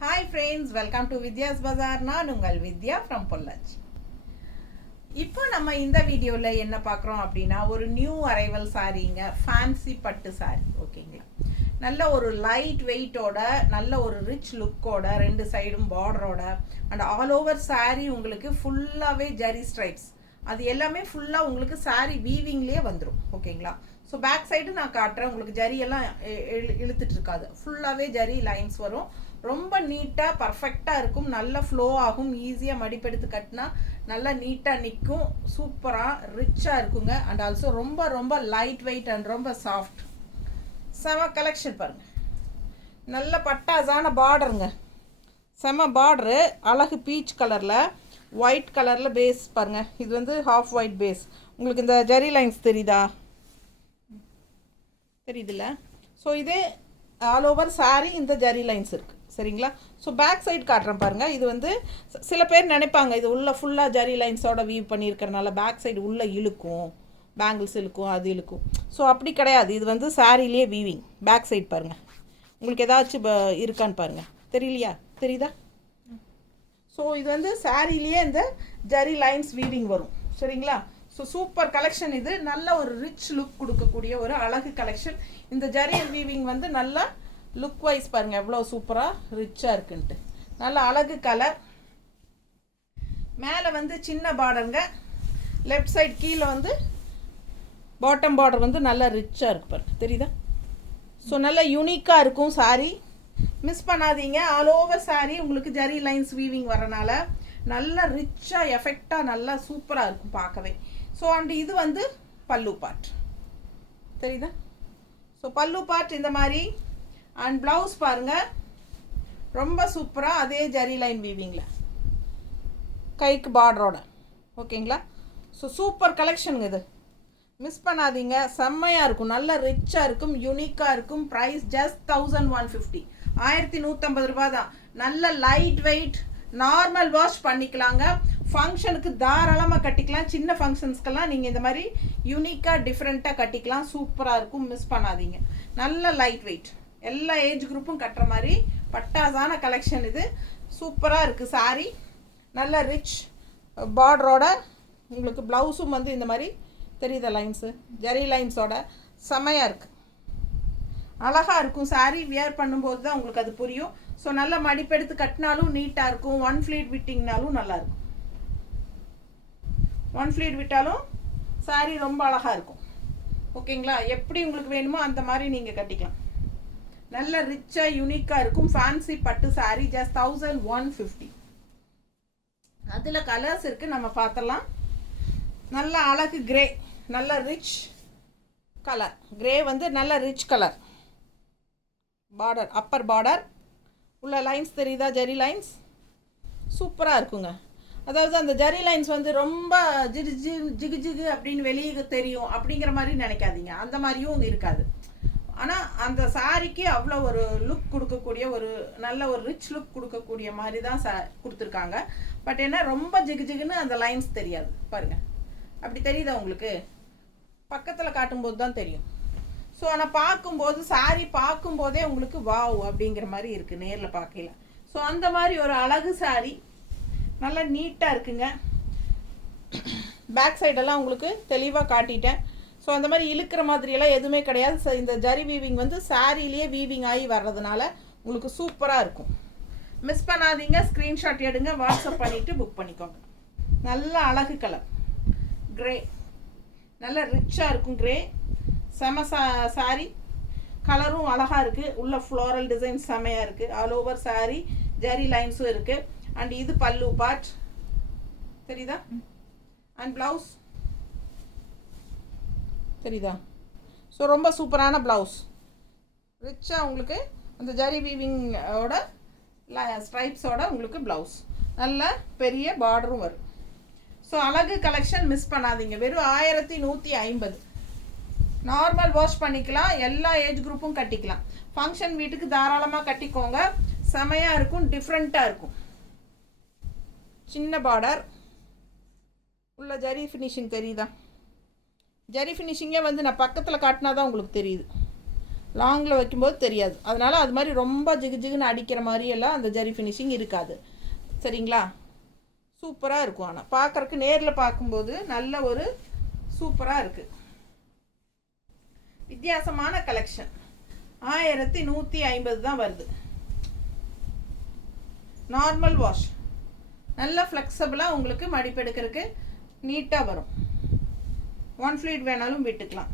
Hi friends, welcome to Vidya's Bazaar. நான் உங்கள் வித்யா from Pollachi. இப்போ நம்ம இந்த வீடியோவில் என்ன பார்க்குறோம் அப்படின்னா ஒரு நியூ அரைவல் சாரீங்க, ஃபேன்சி பட்டு சாரி. ஓகேங்களா, நல்ல ஒரு லைட் வெயிட்டோட, நல்ல ஒரு ரிச் லுக்கோட, ரெண்டு சைடும் பார்டரோட அண்ட் ஆல் ஓவர் சாரீ உங்களுக்கு ஃபுல்லாகவே ஜரி ஸ்ட்ரைப்ஸ், அது எல்லாமே ஃபுல்லாக உங்களுக்கு சாரீ வீவிங்லேயே வந்துடும். ஓகேங்களா, ஸோ பேக் சைடு நான் காட்டுறேன். உங்களுக்கு ஜரியெல்லாம் இழுத்துட்டு இருக்காது, ஃபுல்லாகவே ஜரி லைன்ஸ் வரும். ரொம்ப நீட்டாக பர்ஃபெக்டாக இருக்கும், நல்ல ஃப்ளோ ஆகும், ஈஸியாக மடிப்பெடுத்து கட்டினா நல்லா நீட்டாக நிற்கும், சூப்பராக ரிச்சாக இருக்குங்க. அண்ட் ஆல்சோ ரொம்ப ரொம்ப லைட் வெயிட் அண்ட் ரொம்ப சாஃப்ட். செம கலெக்ஷன் பாருங்கள், நல்ல பட்டாசான பார்டருங்க, செம பார்டரு, அழகு பீச் கலரில் ஒயிட் கலரில் பேஸ் பாருங்கள். இது வந்து ஹாஃப் ஒயிட் பேஸ். உங்களுக்கு இந்த ஜெரி லைன்ஸ் தெரியுதா? தெரியுதுல்ல? ஸோ இதே ஆல் ஓவர் சாரீ இந்த ஜெரி லைன்ஸ் இருக்குது. சரிங்களா, ஸோ பேக் சைடு காட்டுறேன் பாருங்கள். இது வந்து சில பேர் நினைப்பாங்க இது உள்ள ஃபுல்லாக ஜெரி லைன்ஸோட வீவ் பண்ணியிருக்கிறனால பேக் சைடு உள்ளே இழுக்கும், பேங்கிள்ஸ் இழுக்கும், அது இழுக்கும். ஸோ அப்படி கிடையாது, இது வந்து சாரீலேயே வீவிங். பேக் சைடு பாருங்கள், உங்களுக்கு ஏதாச்சும் இருக்கான்னு பாருங்கள். தெரியலையா? தெரியுதா? ஸோ இது வந்து சாரீலேயே இந்த ஜெரி லைன்ஸ் வீவிங் வரும். சரிங்களா, ஸோ சூப்பர் கலெக்ஷன். இது நல்ல ஒரு ரிச் லுக் கொடுக்கக்கூடிய ஒரு அழகு கலெக்ஷன். இந்த ஜெரி வீவிங் வந்து நல்லா லுக் வைஸ் பாருங்கள் எவ்வளோ சூப்பராக ரிச்சாக இருக்குன்ட்டு. நல்ல அழகு கலர். மேலே வந்து சின்ன பார்டருங்க, லெஃப்ட் சைடு கீழே வந்து பாட்டம் பார்டர் வந்து நல்லா ரிச்சாக இருக்குது பாருங்க, தெரியுதா? ஸோ நல்லா யூனிக்காக இருக்கும் சாரீ, மிஸ் பண்ணாதீங்க. ஆல் ஓவர் சாரீ உங்களுக்கு ஜெரி லைன்ஸ் வீவிங் வரனால நல்லா ரிச்சாக எஃபெக்டாக நல்லா சூப்பராக இருக்கும் பார்க்கவே. ஸோ அண்ட் இது வந்து பல்லு பார்ட், தெரியுதா? ஸோ பல்லு பார்ட் இந்த மாதிரி. அண்ட் ப்ளவுஸ் பாருங்கள், ரொம்ப சூப்பராக அதே ஜெரி லைன் வீவிங்கில் கைக்கு பார்டரோட. ஓகேங்களா, ஸோ சூப்பர் கலெக்ஷனுங்க இது, மிஸ் பண்ணாதீங்க. செம்மையாக இருக்கும், நல்ல ரிச்சாக இருக்கும், யூனிக்காக இருக்கும். ப்ரைஸ் ஜஸ்ட் 1150, 1150 ரூபா தான். நல்ல லைட் வெயிட், நார்மல் வாஷ் பண்ணிக்கலாங்க. ஃபங்க்ஷனுக்கு தாராளமாக கட்டிக்கலாம். சின்ன ஃபங்க்ஷன்ஸ்க்கெல்லாம் நீங்கள் இந்த மாதிரி யூனிக்காக டிஃப்ரெண்ட்டாக கட்டிக்கலாம், சூப்பராக இருக்கும், மிஸ் பண்ணாதீங்க. நல்ல லைட் வெயிட், எல்லா ஏஜ் குரூப்பும் கட்டுற மாதிரி பட்டாசான கலெக்ஷன் இது. சூப்பராக இருக்குது சாரீ, நல்ல ரிச் பார்டரோட. உங்களுக்கு ப்ளவுஸும் வந்து இந்த மாதிரி தெரியுத லைன்ஸு ஜெரி லைன்ஸோட செமையாக இருக்குது, அழகாக இருக்கும். சாரீ வியர் பண்ணும்போது தான் உங்களுக்கு அது புரியும். ஸோ நல்ல மடிப்பெடுத்து கட்டினாலும் நீட்டாக இருக்கும், ஒன் ஃப்ளீட் விட்டிங்கனாலும் நல்லாயிருக்கும். ஒன் ஃப்ளீட் விட்டாலும் சாரீ ரொம்ப அழகாக இருக்கும். ஓகேங்களா, எப்படி உங்களுக்கு வேணுமோ அந்த மாதிரி நீங்கள் கட்டிக்கலாம். நல்ல ரிச்சாக யூனிக்காக இருக்கும். ஃபேன்சி பட்டு சாரீ ஜஸ்ட் 1150. அதில் கலர்ஸ் இருக்குது, நம்ம பார்த்துடலாம். நல்ல அழகு கிரே, நல்ல ரிச் கலர். கிரே வந்து நல்ல rich colour. Border, Appar border உள்ள லைன்ஸ் தெரியுதா? ஜெரி லைன்ஸ் சூப்பராக இருக்குங்க. அதாவது அந்த ஜெரி லைன்ஸ் வந்து ரொம்ப ஜிகு ஜிகு அப்படின்னு வெளியே தெரியும் அப்படிங்கிற மாதிரி நினைக்காதீங்க, அந்த மாதிரியும் இருக்காது. ஆனால் அந்த சாரிக்கு அவ்வளோ ஒரு லுக் கொடுக்கக்கூடிய, ஒரு நல்ல ஒரு ரிச் லுக் கொடுக்கக்கூடிய மாதிரி தான் கொடுத்துருக்காங்க. பட் என்ன ரொம்ப ஜிகு ஜிகுன்னு அந்த லைன்ஸ் தெரியாது பாருங்கள். அப்படி தெரியுதா உங்களுக்கு? பக்கத்தில் காட்டும்போது தான் தெரியும். ஸோ ஆனால் பார்க்கும்போது சாரீ பார்க்கும்போதே உங்களுக்கு வாவ் அப்படிங்கிற மாதிரி இருக்குது நேரில் பார்க்கல. ஸோ அந்த மாதிரி ஒரு அழகு சாரீ, நல்லா நீட்டாக இருக்குங்க. பேக் சைடெல்லாம் உங்களுக்கு தெளிவாக காட்டிட்டேன். ஸோ அந்த மாதிரி இழுக்கிற மாதிரியெல்லாம் எதுவுமே கிடையாது. இந்த ஜரி வீவிங் வந்து சாரிலேயே வீவிங் ஆகி வர்றதுனால உங்களுக்கு சூப்பராக இருக்கும். மிஸ் பண்ணாதீங்க, ஸ்க்ரீன்ஷாட் எடுங்க, வாட்ஸ்அப் பண்ணிவிட்டு புக் பண்ணிக்கோங்க. நல்ல அழகு கலர் கிரே, நல்ல ரிச்சாக இருக்கும் கிரே. செம சாரி, கலரும் அழகாக இருக்குது. உள்ள ஃப்ளோரல் டிசைன் செமையாக இருக்குது. ஆல் ஓவர் சாரீ ஜரி லைன்ஸும் இருக்குது. அண்ட் இது பல்லு பார்ட் தெரியுதா? அண்ட் ப்ளவுஸ் தெரியுதா? ஸோ ரொம்ப சூப்பரான ப்ளவுஸ், ரிச்சாக உங்களுக்கு அந்த ஜரி வீவிங்கோட ஸ்ட்ரைப்ஸோட உங்களுக்கு ப்ளவுஸ், நல்ல பெரிய பார்டரும் வரும். ஸோ அழகு கலெக்ஷன், மிஸ் பண்ணாதீங்க. வெறும் 1150. நார்மல் வாஷ் பண்ணிக்கலாம், எல்லா ஏஜ் குரூப்பும் கட்டிக்கலாம். ஃபங்க்ஷன் வீட்டுக்கு தாராளமாக கட்டிக்கோங்க, செமையாக இருக்கும், டிஃப்ரெண்ட்டாக இருக்கும். சின்ன பார்டர் உள்ள ஜரி ஃபினிஷிங் தெரியுதா? ஜரி ஃபினிஷிங்கே வந்து நான் பக்கத்தில் காட்டினா தான் உங்களுக்கு தெரியுது. லாங்கில் வைக்கும்போது தெரியாது. அதனால் அது மாதிரி ரொம்ப ஜிகு ஜிகுன்னு அடிக்கிற மாதிரியெல்லாம் அந்த ஜரி ஃபினிஷிங் இருக்காது. சரிங்களா? சூப்பராக இருக்கும். ஆனால் பார்க்குறக்கு நேரில் பார்க்கும்போது நல்ல ஒரு சூப்பராக இருக்குது. வித்தியாசமான கலெக்ஷன். 1150 தான் வருது. நார்மல் வாஷ், நல்ல ஃப்ளெக்சபிளாக உங்களுக்கு மடிப்பெடுக்கிறதுக்கு நீட்டாக வரும். 1 ஃப்ளீட் வேணாலும் விட்டுக்கலாம்.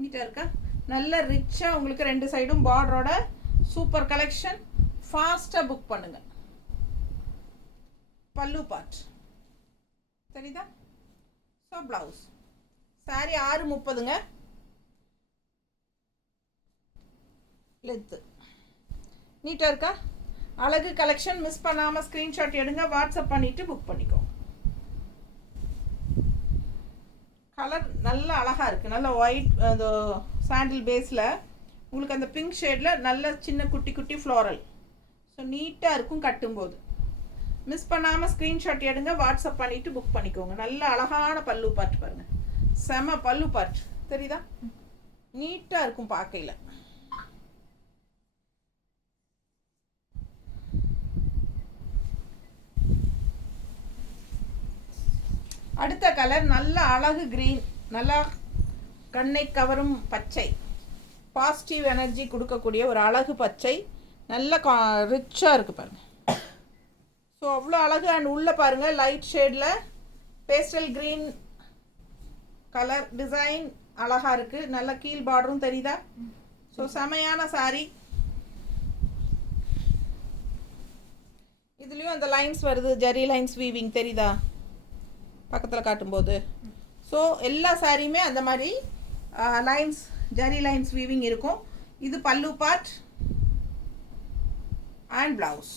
நீட்டாக இருக்கா? நல்ல ரிச்சாக உங்களுக்கு 2 சைடும் பார்டரோட சூப்பர் கலெக்ஷன். ஃபாஸ்ட்டாக புக் பண்ணுங்க. பல்லு பார்ட் சரிதா? ஸோ ப்ளவுஸ் சாரி 630ங்க லென்த்து. நீட்டாக இருக்கா? அழகு கலெக்ஷன். மிஸ் பண்ணாமல் ஸ்க்ரீன்ஷாட் எடுங்க, வாட்ஸ்அப் பண்ணிவிட்டு புக் பண்ணிக்கோங்க. கலர் நல்ல அழகாக இருக்குது. நல்ல ஒயிட் அந்த சாண்டில் பேஸில் உங்களுக்கு அந்த பிங்க் ஷேடில் நல்ல சின்ன குட்டி குட்டி ஃப்ளோரல். ஸோ நீட்டாக இருக்கும் கட்டும்போது. மிஸ் பண்ணாமல் ஸ்க்ரீன்ஷாட் எடுங்க, வாட்ஸ்அப் பண்ணிவிட்டு புக் பண்ணிக்கோங்க. நல்ல அழகான பல்லு பார்ட் பாருங்கள். செம பல்லு பார்ட் தெரியுதா? நீட்டாக இருக்கும் பார்க்கையில். அடுத்த கலர் நல்ல அழகு க்ரீன், நல்லா கண்ணை கவரும் பச்சை, பாசிட்டிவ் எனர்ஜி கொடுக்கக்கூடிய ஒரு அழகு பச்சை. நல்ல ரிச்சாக இருக்குது பாருங்கள். ஸோ அவ்வளோ அழகு. அண்ட் உள்ளே பாருங்கள் லைட் ஷேடில் பேஸ்டல் க்ரீன் கலர் டிசைன் அழகாக இருக்குது. நல்ல கீழ் பார்டரும் தெரியுதா? ஸோ செமையான சாரி. இதுலேயும் அந்த லைன்ஸ் வருது, ஜரி லைன்ஸ் வீவிங் தெரியுதா பக்கத்தில் காட்டும்போது? ஸோ எல்லா சாரியுமே அந்த மாதிரி லைன்ஸ், ஜரி லைன்ஸ் வீவிங் இருக்கும். இது பல்லு பார்ட் அண்ட் ப்ளவுஸ்.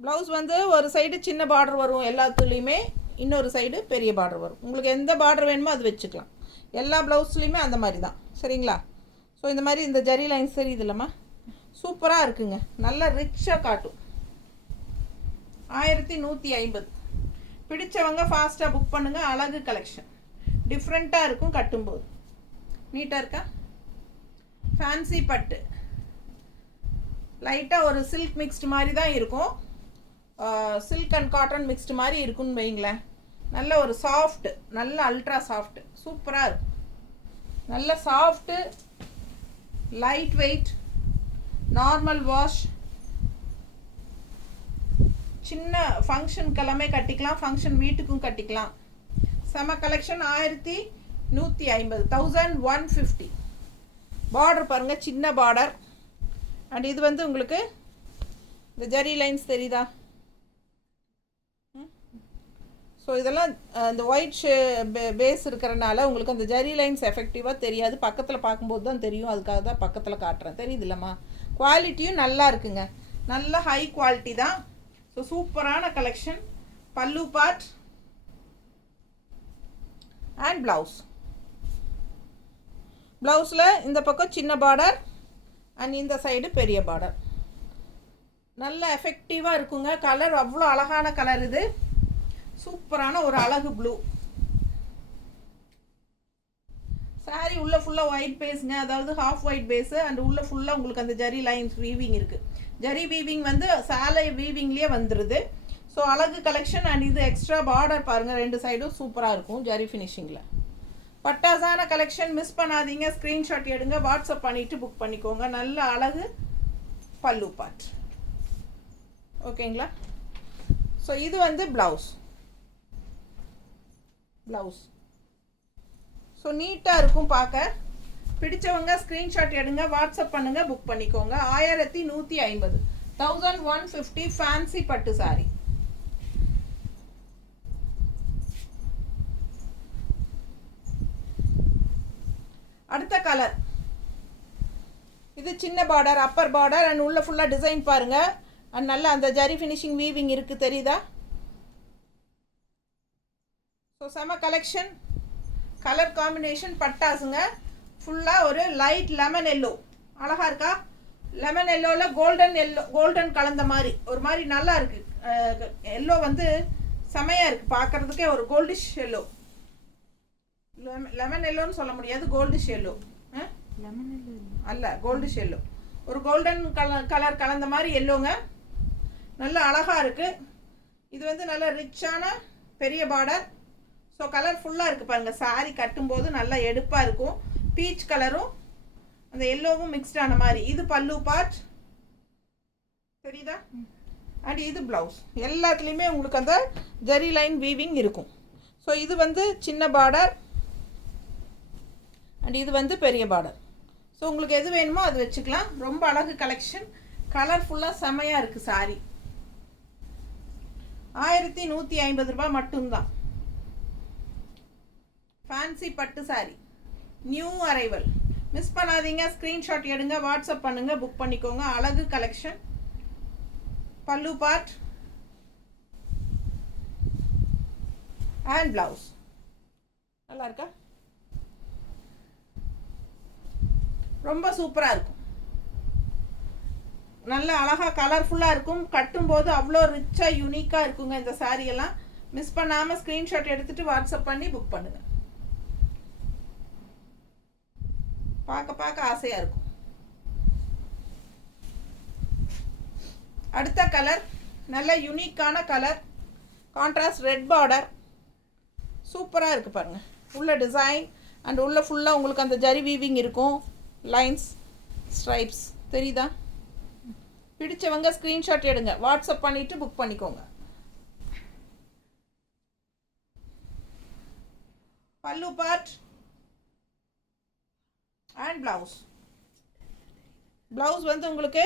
ப்ளவுஸ் வந்து ஒரு சைடு சின்ன பார்டர் வரும் எல்லாத்துலேயுமே, இன்னொரு சைடு பெரிய பார்டர் வரும். உங்களுக்கு எந்த பார்டர் வேணுமோ அது வச்சுக்கலாம். எல்லா ப்ளவுஸ்லேயுமே அந்த மாதிரி தான். சரிங்களா? ஸோ இந்த மாதிரி இந்த ஜரி லைன்ஸ் தெரியுது இல்லைம்மா? சூப்பராக இருக்குங்க. நல்லா ரிச்சாக காட்டும். 1150. பிடிச்சவங்க ஃபாஸ்ட்டாக புக் பண்ணுங்கள். அழகு கலெக்ஷன் டிஃப்ரெண்ட்டாக இருக்கும் கட்டும்போது. நீட்டாக இருக்கா? ஃபேன்சி பட்டு லைட்டாக ஒரு சில்க் மிக்ஸ்டு மாதிரி தான் இருக்கும். சில்க் அண்ட் காட்டன் மிக்ஸ்டு மாதிரி இருக்குன்னு வைங்களேன். நல்ல ஒரு சாஃப்ட், நல்ல அல்ட்ரா சாஃப்ட், சூப்பராக இருக்கும். நல்ல soft, light weight, normal wash. சின்ன ஃபங்க்ஷனுக்கெல்லாமே கட்டிக்கலாம், ஃபங்க்ஷன் வீட்டுக்கும் கட்டிக்கலாம். செம கலெக்ஷன். 1150, 1150. பார்டர் பாருங்கள், சின்ன பார்டர். அண்ட் இது வந்து உங்களுக்கு இந்த ஜரி லைன்ஸ் தெரியுதா? ஸோ இதெல்லாம் இந்த ஒயிட் பேஸ் இருக்கிறனால உங்களுக்கு அந்த ஜரி லைன்ஸ் எஃபெக்டிவாக தெரியாது. பக்கத்தில் பார்க்கும்போது தான் தெரியும். அதுக்காக தான் பக்கத்தில் காட்டுறேன். தெரியுது இல்லைம்மா? குவாலிட்டியும் நல்லா இருக்குங்க. நல்ல ஹை குவாலிட்டி தான். ஸோ சூப்பரான கலெக்ஷன். பல்லு பார்ட் அண்ட் ப்ளவுஸ். ப்ளவுஸில் இந்த பக்கம் சின்ன பார்டர் அண்ட் இந்த சைடு பெரிய பார்டர். நல்ல எஃபெக்டிவாக இருக்குங்க. கலர் அவ்வளோ அழகான கலர். இது சூப்பரான ஒரு அழகு ப்ளூ சாரி. உள்ள ஃபுல்லாக ஒயிட் பேஸுங்க, அதாவது ஹாஃப் ஒயிட் பேஸு. அண்ட் உள்ள ஃபுல்லாக உங்களுக்கு அந்த ஜரி லைன்ஸ் வீவிங் இருக்குது. ஜரி வீவிங் வந்து சாலை வீவிங்லேயே வந்துடுது. ஸோ அழகு கலெக்ஷன். அண்ட் இது எக்ஸ்ட்ரா பார்டர் பாருங்கள், 2 சைடும் சூப்பராக இருக்கும் ஜரி ஃபினிஷிங்கில். பட்டாசான கலெக்ஷன். மிஸ் பண்ணாதீங்க. ஸ்க்ரீன்ஷாட் எடுங்க, வாட்ஸ்அப் பண்ணிவிட்டு புக் பண்ணிக்கோங்க. நல்ல அழகு பல்லு பார்ட். ஓகேங்களா? ஸோ இது வந்து ப்ளவுஸ். ஸோ நீட்டாக இருக்கும் பார்க்க. பிடிச்சவங்க ஸ்க்ரீன்ஷாட் எடுங்க, வாட்ஸ்அப் பண்ணுங்க, புக் பண்ணிக்கோங்க. 1150, 1150 ஃபேன்சி பட்டு சாரி. அடுத்த கலர். இது சின்ன பார்டர், அப்பர் பார்டர். அண்ட் உள்ள ஃபுல்லாக டிசைன் பாருங்க. அண்ட் நல்லா அந்த ஜரி ஃபினிஷிங் வீவிங் இருக்குது தெரியுதா? ஸோ செம கலெக்ஷன். Colour combination பட்டாசுங்க. ஃபுல்லாக ஒரு லைட் லெமன் எல்லோ. அழகாக இருக்கா? லெமன் எல்லோவில் கோல்டன் கலந்த மாதிரி ஒரு மாதிரி நல்லா இருக்குது. எல்லோ வந்து செமையாக இருக்குது பார்க்குறதுக்கே. ஒரு கோல்டிஷ் எல்லோ லெமன் எல்லோன்னு சொல்ல முடியாது, கோல்டிஷ் எல்லோ. லெமன் எல்லோ அல்ல, கோல்டிஷ் எல்லோ. ஒரு கோல்டன் கலர் கலந்த மாதிரி எல்லோங்க. நல்ல அழகாக இருக்குது. இது வந்து நல்ல ரிச்சான பெரிய பார்டர். ஸோ கலர்ஃபுல்லாக இருக்குது பாருங்கள். சாரீ கட்டும்போது நல்லா எடுப்பாக இருக்கும். பீச் கலரும் அந்த எல்லோவும் மிக்ஸ்டான மாதிரி. இது பல்லு பார்ட் தெரியுதா? அண்ட் இது ப்ளவுஸ். எல்லாத்துலேயுமே உங்களுக்கு அந்த ஜரி லைன் வீவிங் இருக்கும். ஸோ இது வந்து சின்ன பார்டர் அண்ட் இது வந்து பெரிய பார்டர். ஸோ உங்களுக்கு எது வேணுமோ அது வச்சுக்கலாம். ரொம்ப அழகு கலெக்ஷன். கலர்ஃபுல்லாக செமையாக இருக்குது சாரீ. 1150 ரூபாய் மட்டும்தான். ஃபேன்சி பட்டு சாரீ, நியூ அரைவல். மிஸ் பண்ணாதீங்க. ஸ்க்ரீன்ஷாட் எடுங்க, வாட்ஸ்அப் பண்ணுங்க, புக் பண்ணிக்கோங்க. அழகு கலெக்ஷன். பல்லு பார்ட் அண்ட் பிளவுஸ். நல்லா இருக்கா? ரொம்ப சூப்பராக இருக்கும். நல்ல அழகாக கலர்ஃபுல்லாக இருக்கும். கட்டும்போது அவ்வளோ ரிச்சாக யூனிக்காக இருக்குங்க இந்த சாரியெல்லாம். மிஸ் பண்ணாமல் ஸ்க்ரீன்ஷாட் எடுத்துகிட்டு வாட்ஸ்அப் பண்ணி புக் பண்ணுங்கள். பார்க்க பார்க்க ஆசையாக இருக்கும். அடுத்த கலர் நல்ல யூனிக்கான கலர். Contrast red border. சூப்பராக இருக்குது பாருங்கள். உள்ள டிசைன் அண்ட் உள்ள ஃபுல்லாக உங்களுக்கு அந்த ஜரி வீவிங் இருக்கும். லைன்ஸ், ஸ்ட்ரைப்ஸ் தெரியுதா? பிடிச்சவங்க ஸ்க்ரீன்ஷாட் எடுங்க, வாட்ஸ்அப் பண்ணிவிட்டு புக் பண்ணிக்கோங்க. பல்லு பார்ட் அண்ட் ப்ளவுஸ். ப்ளவுஸ் வந்து உங்களுக்கு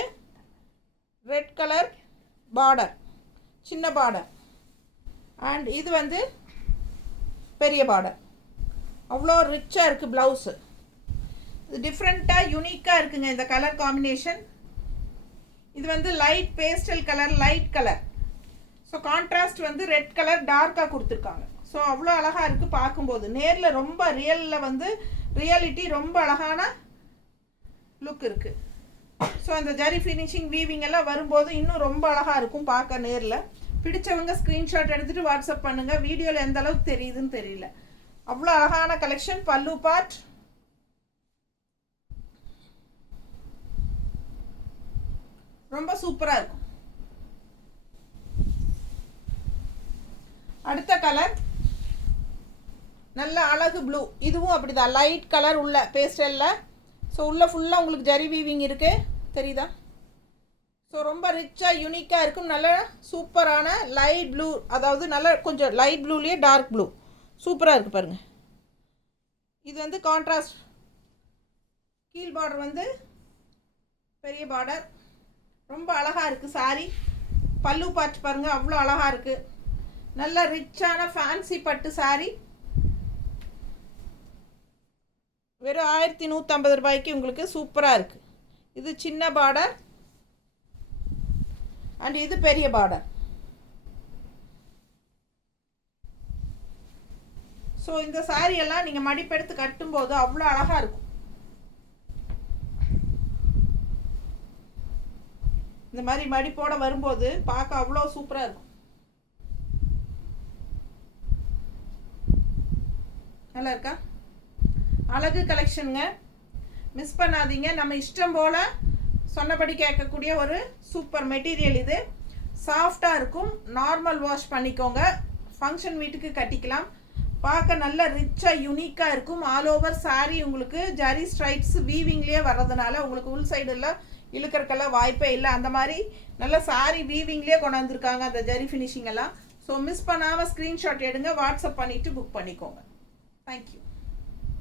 ரெட் கலர் பார்டர், சின்ன பார்டர். அண்ட் இது வந்து பெரிய பார்டர். அவ்வளோ ரிச்சாக இருக்குது ப்ளவுஸு. இது டிஃப்ரெண்ட்டாக யூனிக்காக இருக்குங்க இந்த கலர் காம்பினேஷன். இது வந்து light pastel colour, light colour. So contrast வந்து ரெட் கலர் டார்க்காக கொடுத்துருக்காங்க. ஸோ அவ்வளோ அழகாக இருக்குது பார்க்கும்போது. நேரில் ரொம்ப ரியலில் வந்து ரியாலிட்டி ரொம்ப அழகான லுக் இருக்குது. ஸோ அந்த ஜரி ஃபினிஷிங் வீவிங் எல்லாம் வரும்போது இன்னும் ரொம்ப அழகாக இருக்கும் பார்க்க நேரில். பிடிச்சவங்க ஸ்க்ரீன்ஷாட் எடுத்துகிட்டு வாட்ஸ்அப் பண்ணுங்கள். வீடியோவில் எந்த அளவுக்கு தெரியுதுன்னு தெரியல. அவ்வளோ அழகான கலெக்ஷன். பல்லு பார்ட் ரொம்ப சூப்பராக இருக்கும். அடுத்த கலர் நல்ல அழகு ப்ளூ. இதுவும் அப்படிதான், லைட் கலர் உள்ள பேஸ்டலில். ஸோ உள்ள ஃபுல்லாக உங்களுக்கு ஜரி வீவிங் இருக்குது தெரியுதா? ஸோ ரொம்ப ரிச்சாக யூனிக்காக இருக்கும். நல்ல சூப்பரான லைட் ப்ளூ, அதாவது நல்ல கொஞ்சம் லைட் ப்ளூலேயே டார்க் ப்ளூ. சூப்பராக இருக்குது பாருங்கள். இது வந்து கான்ட்ராஸ்ட். கீழ் பார்டர் வந்து பெரிய பார்டர். ரொம்ப அழகாக இருக்குது சாரி. பல்லு பார்ட் பாருங்கள், அவ்வளோ அழகாக இருக்குது. நல்ல ரிச்சான ஃபேன்சி பட்டு சாரி. வெறும் 1150 ரூபாய்க்கு உங்களுக்கு சூப்பராக இருக்குது. இது சின்ன பார்டர் அண்ட் இது பெரிய பார்டர். ஸோ இந்த சாரியெல்லாம் நீங்கள் மடிப்பெடுத்து கட்டும்போது அவ்வளோ அழகாக இருக்கும். இந்த மாதிரி மடிப்போட வரும்போது பார்க்க அவ்வளோ சூப்பராக இருக்கும். நல்லா இருக்கா? அழகு கலெக்ஷனுங்க. மிஸ் பண்ணாதீங்க. நம்ம இஷ்டம் போல் சொன்னபடி கேட்கக்கூடிய ஒரு சூப்பர் மெட்டீரியல். இது சாஃப்டாக இருக்கும். நார்மல் வாஷ் பண்ணிக்கோங்க. ஃபங்க்ஷன் வீட்டுக்கு கட்டிக்கலாம். பார்க்க நல்ல ரிச்சாக யூனிக்காக இருக்கும். ஆல் ஓவர் சாரீ உங்களுக்கு ஜரி ஸ்ட்ரைப்ஸ் வீவிங்லேயே வர்றதுனால உங்களுக்கு உள் சைடெல்லாம் இழுக்கிறக்கெல்லாம் வாய்ப்பே இல்லை. அந்த மாதிரி நல்ல சாரீ வீவிங்லேயே கொண்டு வந்திருக்காங்க அந்த ஜரி ஃபினிஷிங் எல்லாம். ஸோ மிஸ் பண்ணாமல் ஸ்க்ரீன்ஷாட் எடுங்க, வாட்ஸ்அப் பண்ணிவிட்டு புக் பண்ணிக்கோங்க. தேங்க்யூ.